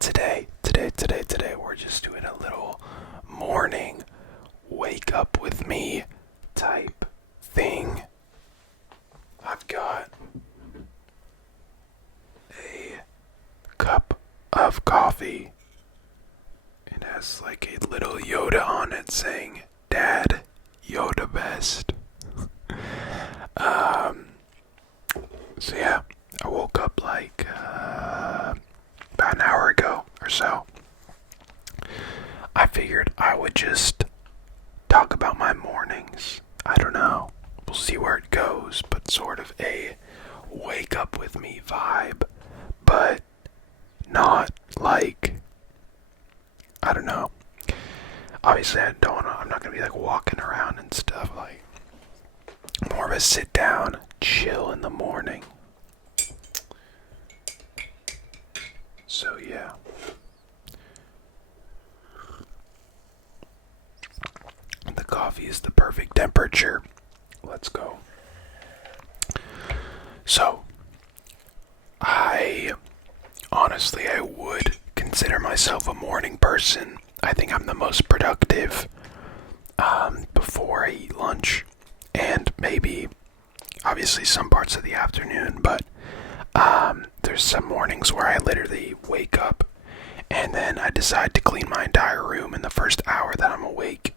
And today, we're just doing a little morning wake up with me type thing. I've got a cup of coffee. It has like a little Yoda on it saying, Dad, Yoda best. So yeah, I woke up like about an hour ago or so. I figured I would just talk about my mornings. I don't know. We'll see where it goes, but sort of a wake up with me vibe, but not like, I don't know. Obviously, I'm not gonna be like walking around and stuff. Like, more of a sit down, chill in the morning. So yeah. The coffee is the perfect temperature. Let's go. So, I would consider myself a morning person. I think I'm the most productive before I eat lunch, and maybe, obviously, some parts of the afternoon, but there's some mornings where I literally wake up and then I decide to clean my entire room in the first hour that I'm awake.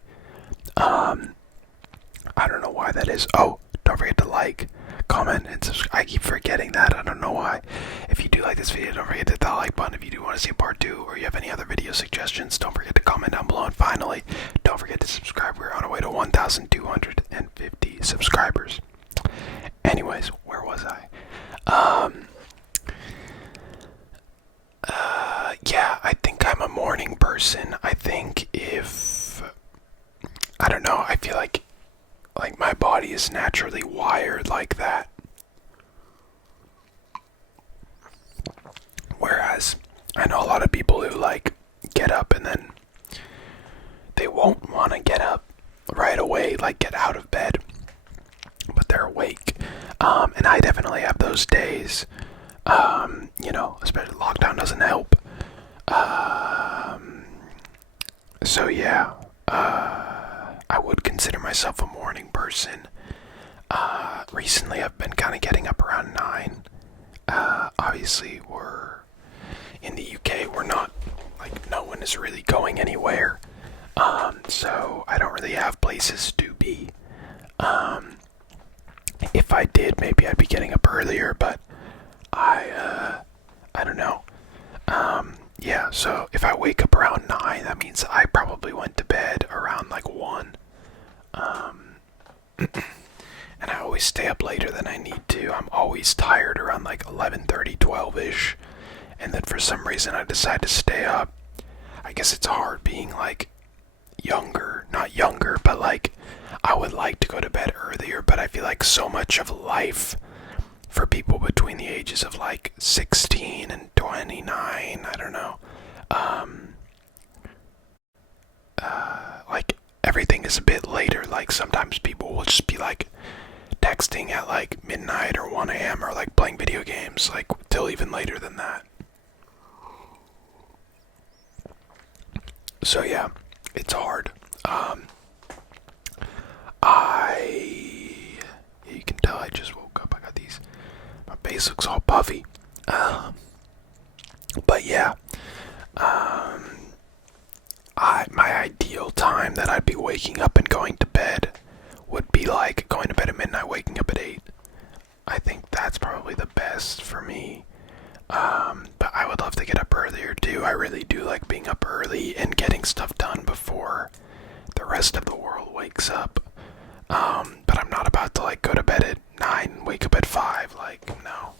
I don't know why that is. Oh, don't forget to like, comment, and subscribe. I keep forgetting that. I don't know why. If you do like this video, don't forget to hit that like button. If you do want to see a part 2 or you have any other video suggestions, don't forget to comment down below. And finally, don't forget to subscribe. We're on our way to 1,250 subscribers. Anyways, where was I? Yeah, I think I'm a morning person. I think I don't know, I feel like my body is naturally wired like that. Whereas, I know a lot of people who like get up and then they won't want to get up right away, like get out of bed, but they're awake. And I definitely have those days. Especially lockdown doesn't help. So yeah, I would consider myself a morning person. Recently I've been kind of getting up around 9. Obviously we're in the UK, we're not, like, no one is really going anywhere. So I don't really have places to be. If I did, maybe I'd be getting up earlier, but I don't know. Yeah, so if I wake up around 9, that means I probably went to bed around like 1. And I always stay up later than I need to. I'm always tired around like 11:30, 12-ish. And then for some reason I decide to stay up. I guess it's hard being like younger, not younger, but like I would like to go to bed earlier, but I feel like so much of life for people between the ages of like 16 and 29, I don't know, like everything is a bit later. Like sometimes people will just be like texting at like midnight or 1 a.m. or like playing video games like till even later than that. So yeah, it's hard. You can tell I just woke up. I got these, my face looks all puffy. But yeah, my ideal time that I'd be waking up and going to bed would be like going to bed at midnight, waking up at 8. I think that's probably the best for me. But I would love to get up earlier too. I really do like being up early and getting stuff done before the rest of the world wakes up. But I'm not about to like go to bed at 9 and wake up at 5, like, no.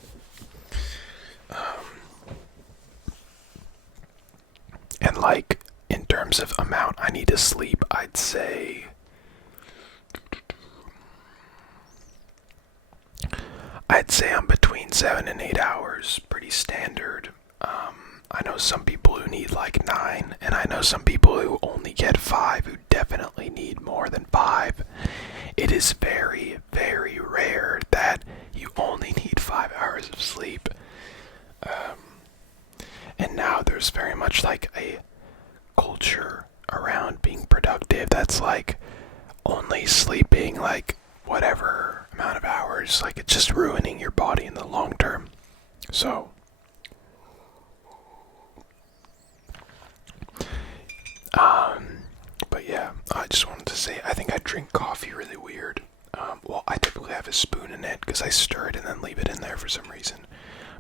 And like, in terms of amount I need to sleep, I'd say I'm between 7 and 8 hours, pretty standard. I know some people who need like 9, and I know some people who only get 5 who definitely need more than 5. It is very, very rare that you only need 5 hours of sleep. And now there's there's very much like a culture around being productive that's like only sleeping like whatever amount of hours. Like it's just ruining your body in the long term. So but yeah, I just wanted to say I think I drink coffee really weird. Well, I typically have a spoon in it because I stir it and then leave it in there for some reason.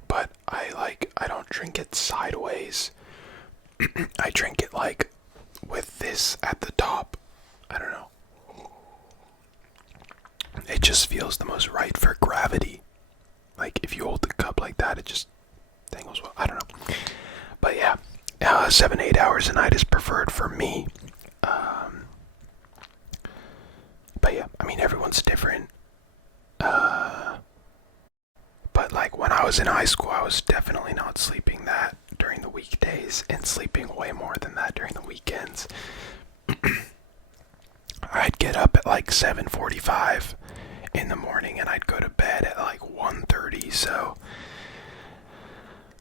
But I don't drink it sideways. I drink it like with this at the top. I don't know. It just feels the most right for gravity. Like if you hold the cup like that, it just dangles well. I don't know. But yeah, 7-8 hours a night is preferred for me. But yeah, I mean everyone's different. But like when I was in high school, I was definitely not sleeping that during the weekdays and sleeping way more than that during the weekends. I'd get up at like 7:45 in the morning and I'd go to bed at like 1:30, so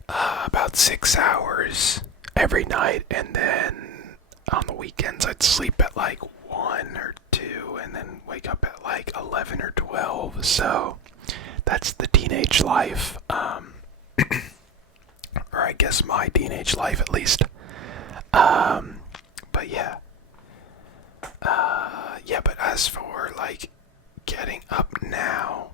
about 6 hours every night, and then on the weekends I'd sleep at like 1 or 2 and then wake up at like 11 or 12, so that's the teenage life, or I guess my teenage life at least. But yeah. Yeah, but as for like getting up now,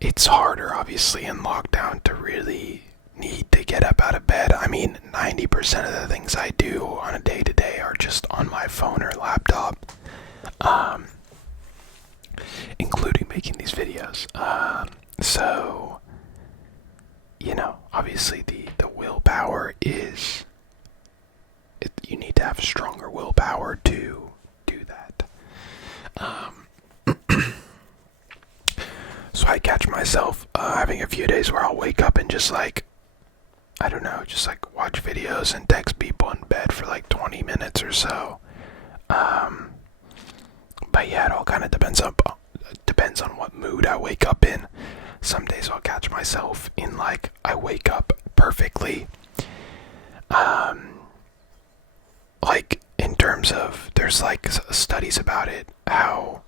it's harder obviously in lockdown to really need to get up out of bed. I mean, 90% of the things I do on a day-to-day are just on my phone or laptop, including making these videos. So, you know, obviously the willpower is, you need to have stronger willpower to do that. So I catch myself having a few days where I'll wake up and just like, I don't know, just like watch videos and text people in bed for like 20 minutes or so. But yeah, it all kind of depends on what mood I wake up in. Some days I'll catch myself in like, I wake up perfectly. Like in terms of, there's like studies about it, how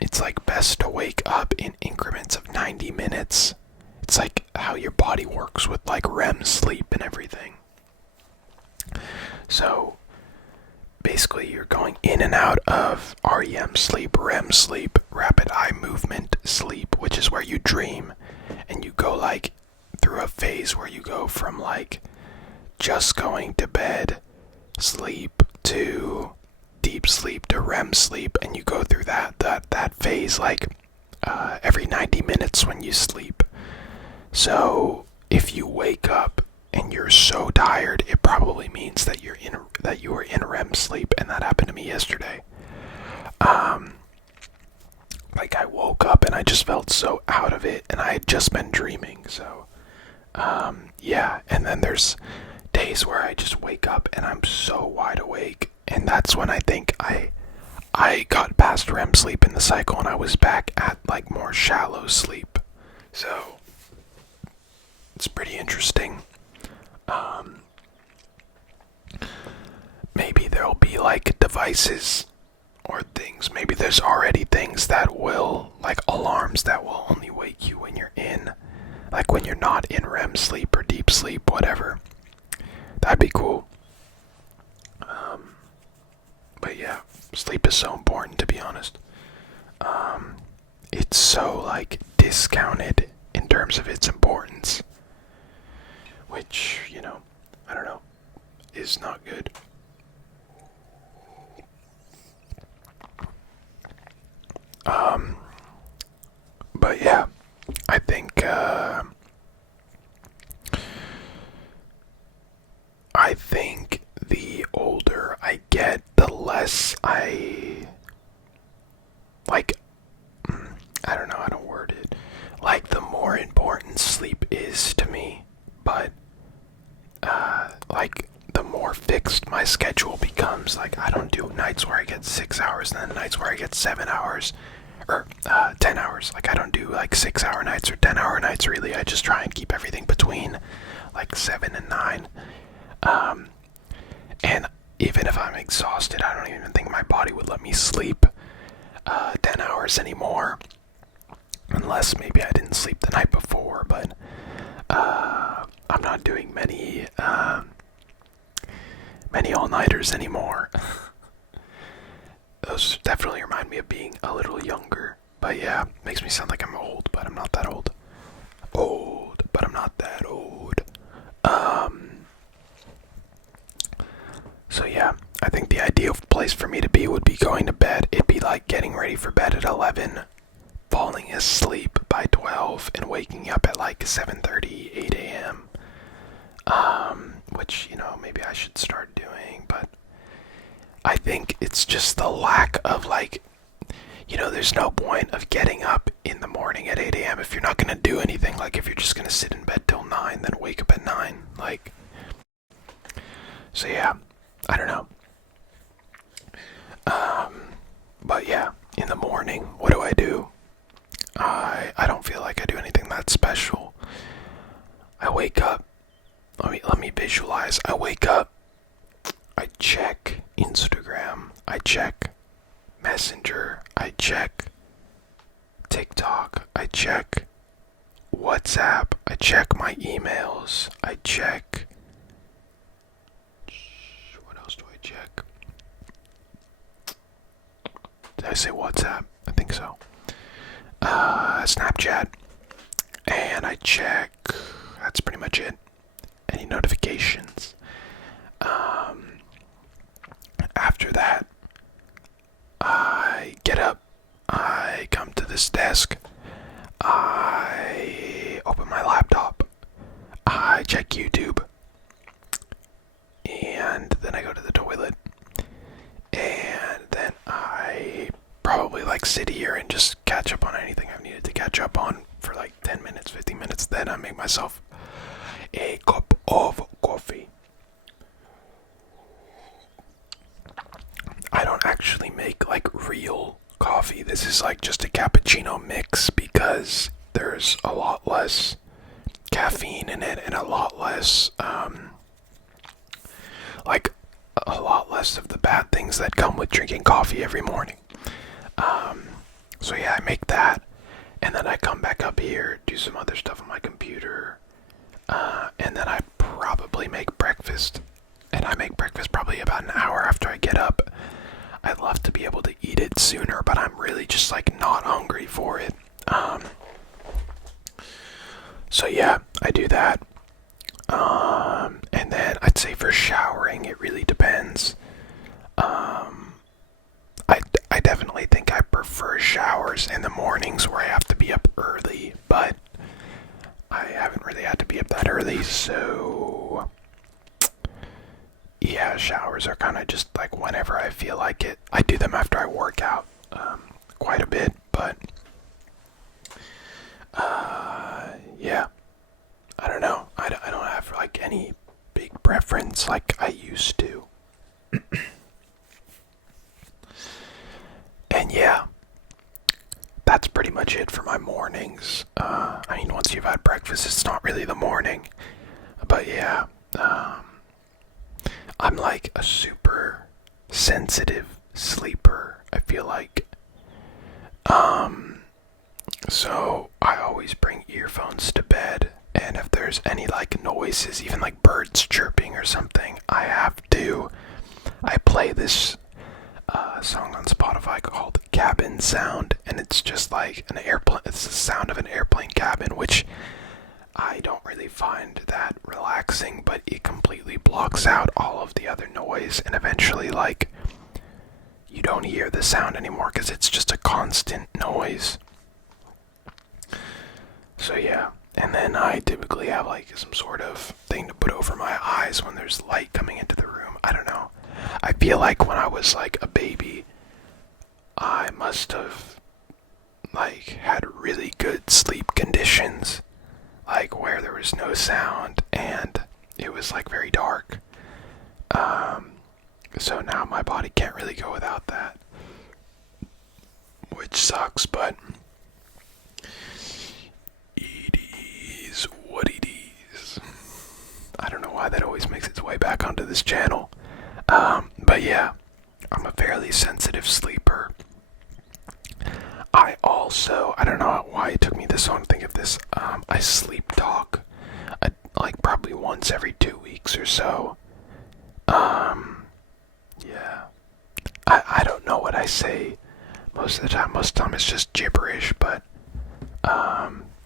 it's like best to wake up in increments of 90 minutes. It's like how your body works with like REM sleep and everything. So basically you're going in and out of REM sleep, REM sleep, rapid eye movement sleep, which is where you dream, and you go like through a phase where you go from like just going to bed, sleep, to deep sleep, to REM sleep, and you go through that phase like every 90 minutes when you sleep. So if you wake up and you're so tired, it probably means that you were in REM sleep, and that happened to me yesterday. Like I woke up and I just felt so out of it, and I had just been dreaming. So yeah, and then there's days where I just wake up and I'm so wide awake, and that's when I think I got past REM sleep in the cycle and I was back at like more shallow sleep. So it's pretty interesting. Maybe there'll be like devices or things, maybe there's already things that will, like alarms that will only wake you when you're in, like when you're not in REM sleep or deep sleep, whatever. That'd be cool. But yeah, sleep is so important, to be honest. It's so like discounted in terms of its importance, which, you know, I don't know, is not good. But yeah, I think the older I get, the less I don't know how to word it. Like the more important sleep is to me, but like the more fixed my schedule becomes. Like I don't do nights where I get 6 hours and then nights where I get 7 hours or 10 hours. Like I don't do like 6 hour nights or 10 hour nights really. I just try and keep everything between like 7 and 9. And even if I'm exhausted, I don't even think my body would let me sleep 10 hours anymore. Unless maybe I didn't sleep the night before, but I'm not doing many all-nighters anymore. Those definitely remind me of being a little younger. But yeah, makes me sound like I'm old, but I'm not that old. Old, but I'm not that old. So yeah, I think the ideal place for me to be would be going to bed. It'd be like getting ready for bed at 11, falling asleep by 12, and waking up at like 7:30, 8 a.m. Which, maybe I should start doing, but I think it's just the lack of like, there's no point of getting up in the morning at 8 a.m. if you're not going to do anything. Like, if you're just going to sit in bed till 9, then wake up at 9. Like, so yeah, I don't know. But yeah, in the morning, what do? I don't feel like I do anything that special. I wake up. Let me visualize. I wake up. I check Instagram. I check Messenger. I check TikTok. I check WhatsApp. I check my emails. I check. What else do I check? Did I say WhatsApp? I think so. Snapchat. And I check. That's pretty much it. Any notifications. After that, I get up. I come to this desk. I open my laptop. I check YouTube. And then I go to the toilet. And then I probably sit here and just catch up on anything I've needed to catch up on for 10 minutes, 15 minutes. Then I make myself a cup of coffee. I don't actually make real coffee. This is just a cappuccino mix because there's a lot less caffeine in it and a lot less of the bad things that come with drinking coffee every morning. So yeah, I make that, and then I come back up here, do some other stuff on my computer, and then I probably make breakfast. And I make breakfast probably about an hour after I get up. I'd love to be able to eat it sooner, but I'm really just not hungry for it. So yeah, I do that. And then I'd say for showering, it really depends. I definitely think I prefer showers in the mornings where I have to be up early, but I haven't really had to be up that early, so yeah, showers are kind of just whenever I feel like it. I do them after I work out quite a bit, but yeah, I don't know. I don't have any big preference like I used to. And yeah, that's pretty much it for my mornings. Once you've had breakfast, it's not really the morning. But yeah, I'm a super sensitive sleeper, I feel like. So I always bring earphones to bed, and if there's any noises, even birds chirping or something, I play this song on Spotify called Cabin Sound, and it's just an airplane. It's the sound of an airplane cabin, which I don't really find that relaxing, but it completely blocks out all of the other noise, and eventually you don't hear the sound anymore because it's just a constant noise. So yeah, and then I typically have some sort of thing to put over my eyes when there's light coming into the room. I don't know. I feel like when I was a baby, I must have had really good sleep conditions, where there was no sound and it was very dark. So now my body can't really go without that, which sucks, but it is what it is. why that always makes its way back onto this channel. But yeah, I'm a fairly sensitive sleeper. I don't know why it took me this long to think of this. I sleep talk, like probably once every 2 weeks or so. Yeah. I don't know what I say most of the time. Most of the time it's just gibberish, but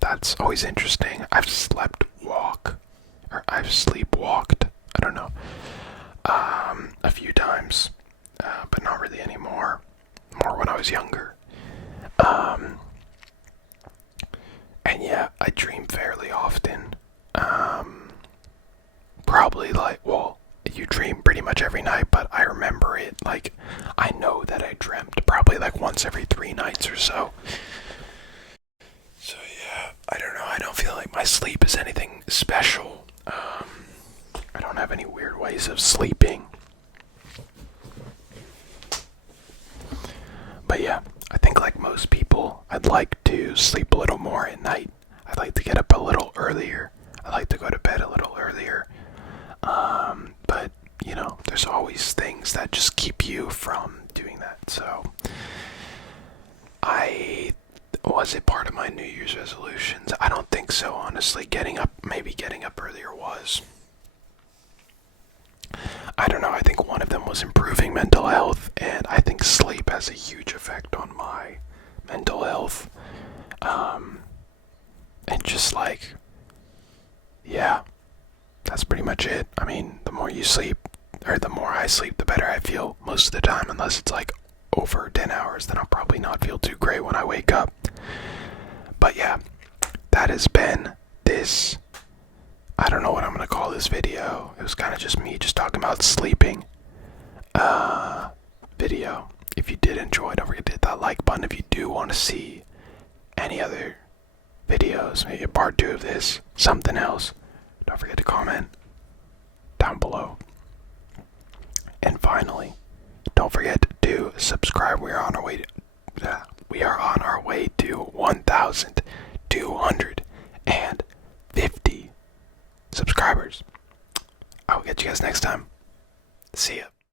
that's always interesting. I've sleepwalked. I don't know. A few times, but not really anymore. More when I was younger. And yeah, I dream fairly often. Probably you dream pretty much every night, but I remember it. Like, I know that I dreamt probably like once every 3 nights or so. So yeah, I don't know. I don't feel like my sleep is anything special. I don't have any weird ways of sleeping. But yeah, I think like most people, I'd like to sleep a little more at night. I'd like to get up a little earlier. I like to go to bed a little earlier. But, you know, there's always things that just keep you from doing that. So, was it part of my New Year's resolutions? I don't think so, honestly. Maybe getting up earlier was. I don't know, I think one of them was improving mental health, and I think sleep has a huge effect on my mental health. And just like, yeah, that's pretty much it. I mean, the more you sleep, or the more I sleep, the better I feel most of the time, unless it's like over 10 hours, then I'll probably not feel too great when I wake up. But yeah, that has been this, I don't know what I'm going to call this video. It was kind of just me just talking about sleeping video. If you did enjoy, don't forget to hit that like button. If you do want to see any other videos, maybe a part 2 of this, something else, don't forget to comment down below. And finally, don't forget to subscribe. We are on our way to 1,250 subscribers. I will get you guys next time. See ya.